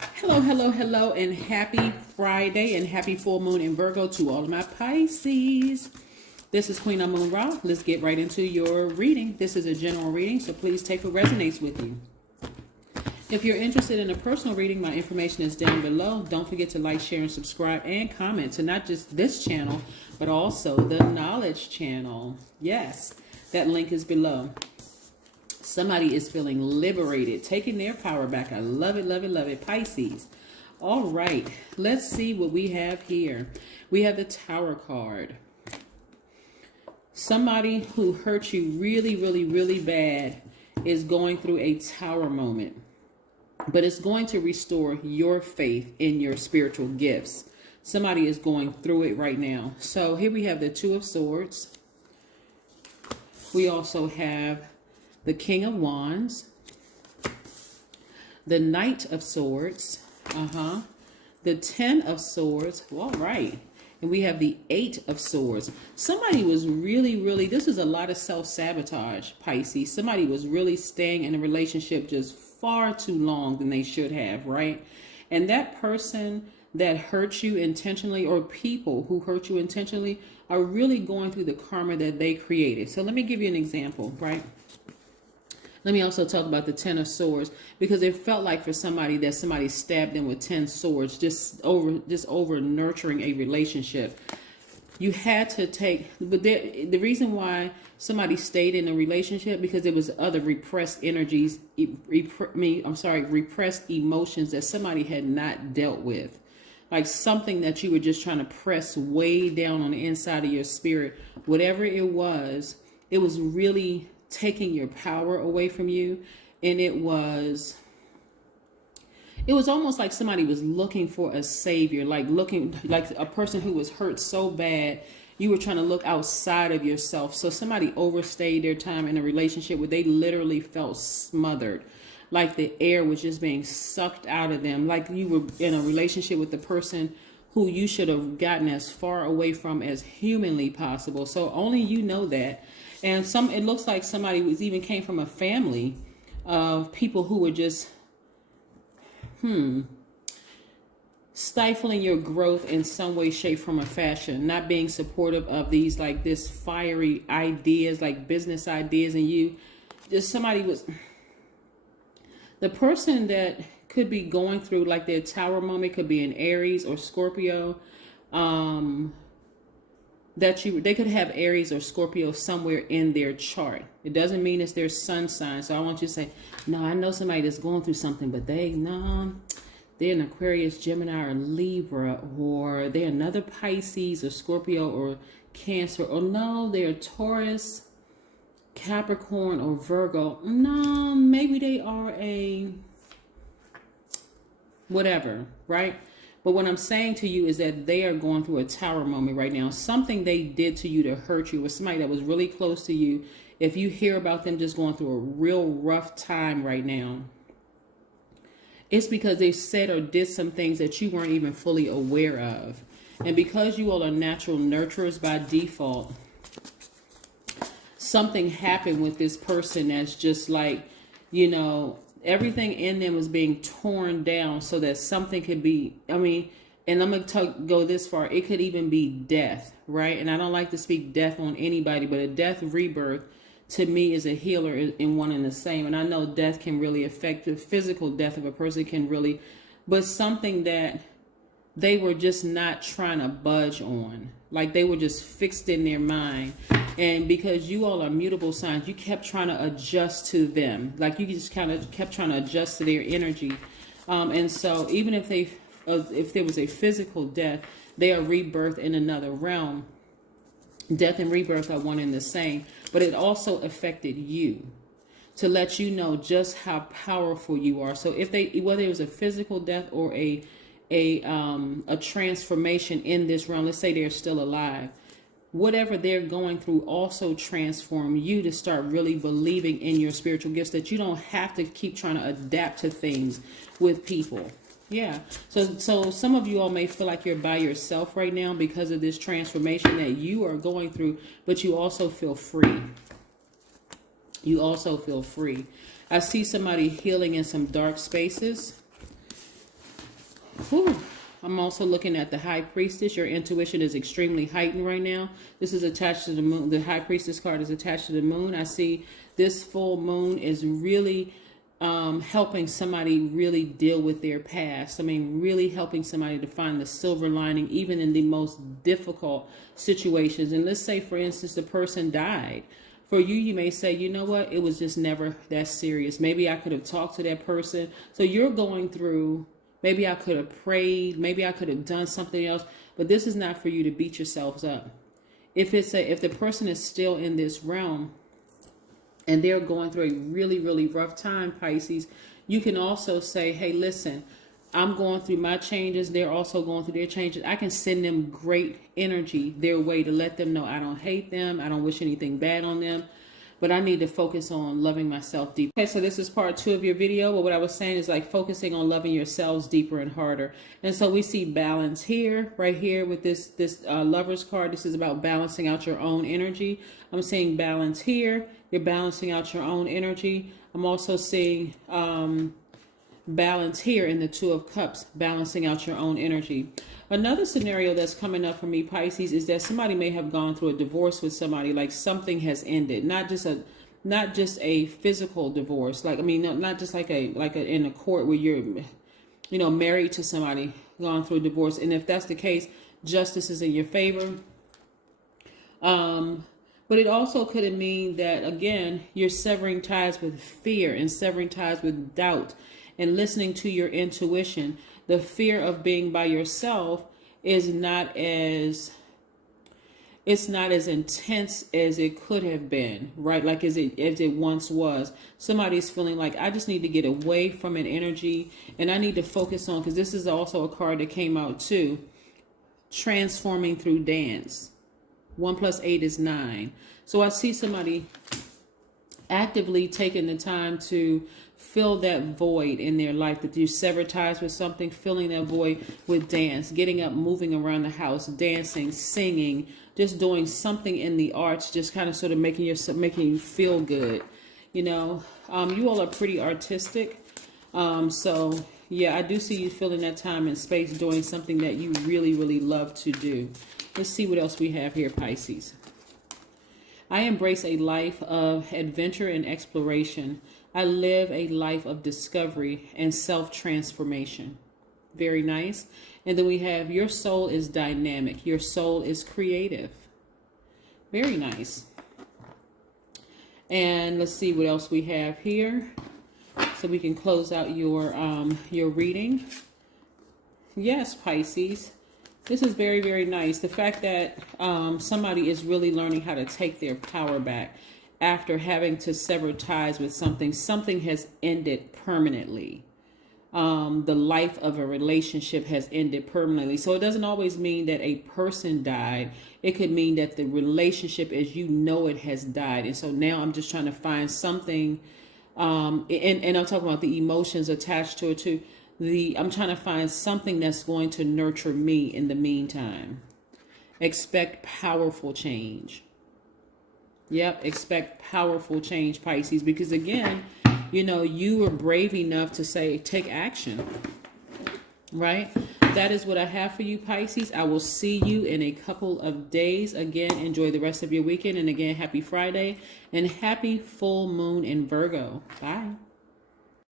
Hello, hello, hello, and happy Friday and happy full moon in Virgo to all of my Pisces. This is Queen Amun Ra. Let's get right into your reading. This is a general reading, so please take what resonates with you. If you're interested in a personal reading, my information is down below. Don't forget to like, share, and subscribe and comment to not just this channel, but also the Knowledge channel. Yes, that link is below. Somebody is feeling liberated, taking their power back. I love it, love it, love it. Pisces. All right, let's see what we have here. We have the Tower card. Somebody who hurt you really, really, really bad is going through a tower moment. But it's going to restore your faith in your spiritual gifts. Somebody is going through it right now. So here we have the Two of Swords. We also have the King of Wands, the Knight of Swords, the Ten of Swords, all right, and we have the Eight of Swords. Somebody was really, this is a lot of self-sabotage, Pisces. Somebody was really staying in a relationship just far too long than they should have, right? And that person that hurt you intentionally, or people who hurt you intentionally, are really going through the karma that they created. So let me give you an example, right? Let me also talk about the Ten of Swords, because it felt like for somebody that somebody stabbed them with 10 swords, just over nurturing a relationship. You had to take, but the reason why somebody stayed in a relationship, because there was other repressed energies, repressed emotions that somebody had not dealt with. Like something that you were just trying to press way down on the inside of your spirit. Whatever it was really taking your power away from you. And it was almost like somebody was looking for a savior, like a person who was hurt so bad you were trying to look outside of yourself. So somebody overstayed their time in a relationship where they literally felt smothered, like the air was just being sucked out of them, like you were in a relationship with the person who you should have gotten as far away from as humanly possible. So only you know that. And it looks like somebody even came from a family of people who were just stifling your growth in some way, shape, form, or fashion, not being supportive of these, like this fiery ideas, like business ideas, and you just the person that could be going through like their tower moment could be an Aries or Scorpio. They could have Aries or Scorpio somewhere in their chart. It doesn't mean it's their sun sign. So I want you to say, no, I know somebody that's going through something, but they're an Aquarius, Gemini, or Libra, or they're another Pisces or Scorpio or Cancer, or no, they're Taurus, Capricorn, or Virgo. No, maybe they are a whatever, right? But what I'm saying to you is that they are going through a tower moment right now. Something they did to you to hurt you, or somebody that was really close to you. If you hear about them just going through a real rough time right now, it's because they said or did some things that you weren't even fully aware of. And because you all are natural nurturers by default, something happened with this person that's just like, everything in them was being torn down so that something could be, and I'm going to go this far, it could even be death, right? And I don't like to speak death on anybody, but a death rebirth to me is a healer in one and the same. And I know death can really affect the physical death of a person, can really, but something that they were just not trying to budge on. Like they were just fixed in their mind. And because you all are mutable signs, you kept trying to adjust to them. Like you just kind of kept trying to adjust to their energy. And so even if there was a physical death, they are rebirthed in another realm. Death and rebirth are one and the same. But it also affected you to let you know just how powerful you are. So whether it was a physical death or a transformation in this realm, let's say they're still alive, whatever they're going through also transform you to start really believing in your spiritual gifts, that you don't have to keep trying to adapt to things with people. Yeah. So some of you all may feel like you're by yourself right now because of this transformation that you are going through, but you also feel free. You also feel free. I see somebody healing in some dark spaces. Whew. I'm also looking at the High Priestess. Your intuition is extremely heightened right now. This is attached to the moon. The High Priestess card is attached to the moon. I see this full moon is really helping somebody really deal with their past. I mean, really helping somebody to find the silver lining, even in the most difficult situations. And let's say, for instance, the person died. For you, you may say, you know what? It was just never that serious. Maybe I could have talked to that person. So you're going through... Maybe I could have prayed. Maybe I could have done something else. But this is not for you to beat yourselves up. If the person is still in this realm and they're going through a really, really rough time, Pisces, you can also say, hey, listen, I'm going through my changes. They're also going through their changes. I can send them great energy their way to let them know I don't hate them. I don't wish anything bad on them. But I need to focus on loving myself deeper. Okay, so this is part 2 of your video. But what I was saying is like focusing on loving yourselves deeper and harder. And so we see balance here, right here with this Lover's card. This is about balancing out your own energy. I'm seeing balance here. You're balancing out your own energy. I'm also seeing balance here in the Two of Cups, balancing out your own energy. Another scenario that's coming up for me, Pisces, is that somebody may have gone through a divorce with somebody, like something has ended, not just a physical divorce. Like, I mean, not just like in a court where you're, you know, married to somebody, gone through a divorce. And if that's the case, justice is in your favor. But it also could mean that, again, you're severing ties with fear and severing ties with doubt and listening to your intuition. The fear of being by yourself is not as intense as it could have been, right? Like as it once was. Somebody's feeling like, I just need to get away from an energy and I need to focus on, because this is also a card that came out too, transforming through dance. 1 + 8 is 9. So I see somebody actively taking the time to fill that void in their life, that you sever ties with something, filling that void with dance, getting up, moving around the house, dancing, singing, just doing something in the arts, just kind of sort of making you feel good. You know, you all are pretty artistic. So yeah, I do see you filling that time and space doing something that you really, really love to do. Let's see what else we have here, Pisces. I embrace a life of adventure and exploration. I live a life of discovery and self-transformation. Very nice. And then we have your soul is dynamic. Your soul is creative. Very nice. And let's see what else we have here, so we can close out your reading. Yes, Pisces. This is very, very nice. The fact that somebody is really learning how to take their power back after having to sever ties with something. Something has ended permanently. The life of a relationship has ended permanently. So it doesn't always mean that a person died. It could mean that the relationship as you know it has died. And so now I'm just trying to find something, and I'm talking about the emotions attached to it too. I'm trying to find something that's going to nurture me in the meantime. Expect powerful change. Yep, expect powerful change, Pisces, because again, you know, you were brave enough to say, take action, right? That is what I have for you, Pisces. I will see you in a couple of days. Again, enjoy the rest of your weekend. And again, happy Friday and happy full moon in Virgo. Bye.